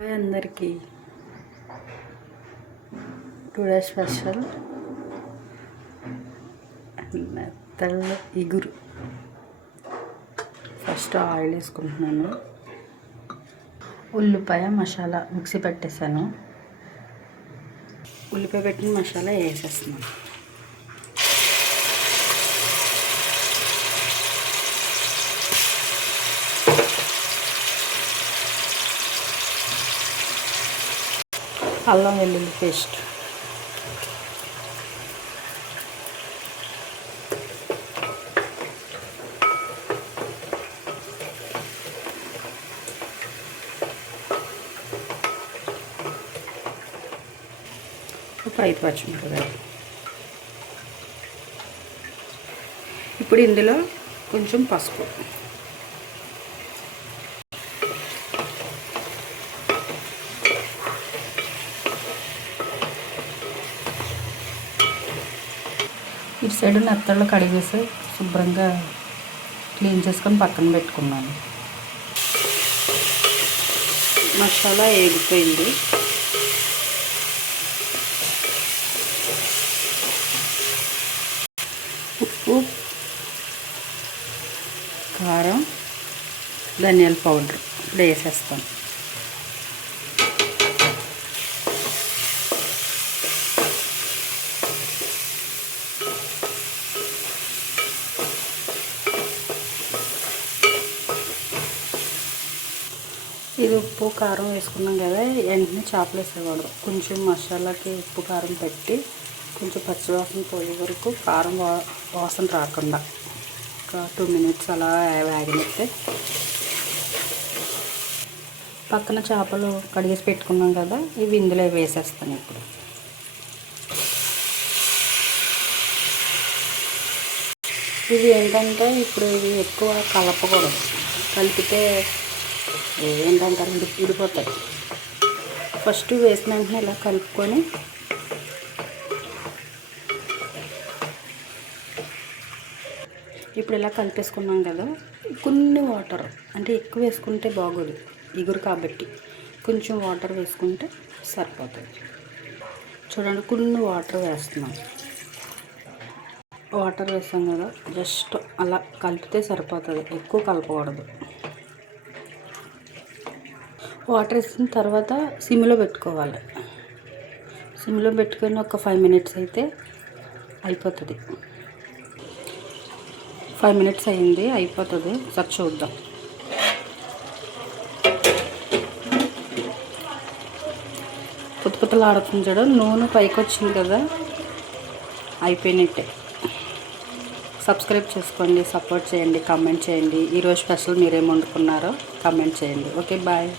Hi అందరికీ. Today special తెల్ల ఇగురు. ఫస్ట్ ఆయిల్ వేసుకుంటున్నాను. ఉల్లిపాయ మసాలా మిక్సీ పెట్టేసాను. ఉల్లిపాయ పెట్టిన మసాలా వేసేస్తున్నాను. అల్లం వెల్లుల్లి పేస్ట్, ఒక 5 పచ్చిమిరపకాయలు. ఇప్పుడు ఇందులో కొంచెం పసుపు, ఇటు సైడ్ నెత్తళ్ళు కడిగేసి శుభ్రంగా క్లీన్ చేసుకొని పక్కన పెట్టుకున్నాను. మసాలా వేగిపోయింది. ఉప్పు, కారం, ధనియాల పౌడర్ ఇప్పుడు వేసేస్తాను. ఇది ఉప్పు కారం వేసుకున్నాం కదా, వెంటనే చేపలు వేసేవాడు. కొంచెం మసాలాకి ఉప్పు కారం పెట్టి కొంచెం పచ్చివాసన పోయే వరకు, కారం వాసన రాకుండా ఒక 2 minutes అలా వేగనిస్తే, పక్కన చేపలు కడిగేసి పెట్టుకున్నాం కదా, ఇవి ఇందులో వేసేస్తాను. ఇప్పుడు ఇవి ఏంటంటే ఇప్పుడు ఇవి ఎక్కువ కలపకూడదు. కలిపితే ఏంటంటారు, విడిపోతాయి. ఫస్ట్ వేసిన వెంటనే ఇలా కలుపుకొని ఇప్పుడు ఇలా కలిపేసుకున్నాం కదా, కొన్ని వాటర్, అంటే ఎక్కువ వేసుకుంటే బాగోదు ఇగురు కాబట్టి, కొంచెం వాటర్ వేసుకుంటే సరిపోతుంది. చూడండి, కొన్ని వాటర్ వేస్తున్నాం. వాటర్ వేసాం కదా, జస్ట్ అలా కలిపితే సరిపోతుంది, ఎక్కువ కలపకూడదు. వాటర్ వేసిన తర్వాత సిమ్లో పెట్టుకోవాలి. సిమ్లో పెట్టుకొని ఒక 5 minutes అయితే అయిపోతుంది. 5 minutes అయింది, అయిపోతుంది. ఒకసారి చూద్దాం. పుత్తపుత్తలు ఆడుతుంది చూడ, నూనె పైకి వచ్చింది కదా, అయిపోయినట్టే. సబ్స్క్రైబ్ చేసుకోండి, సపోర్ట్ చేయండి, కామెంట్ చేయండి. ఈరోజు స్పెషల్ మీరేం వండుకున్నారో కామెంట్ చేయండి. Okay, bye.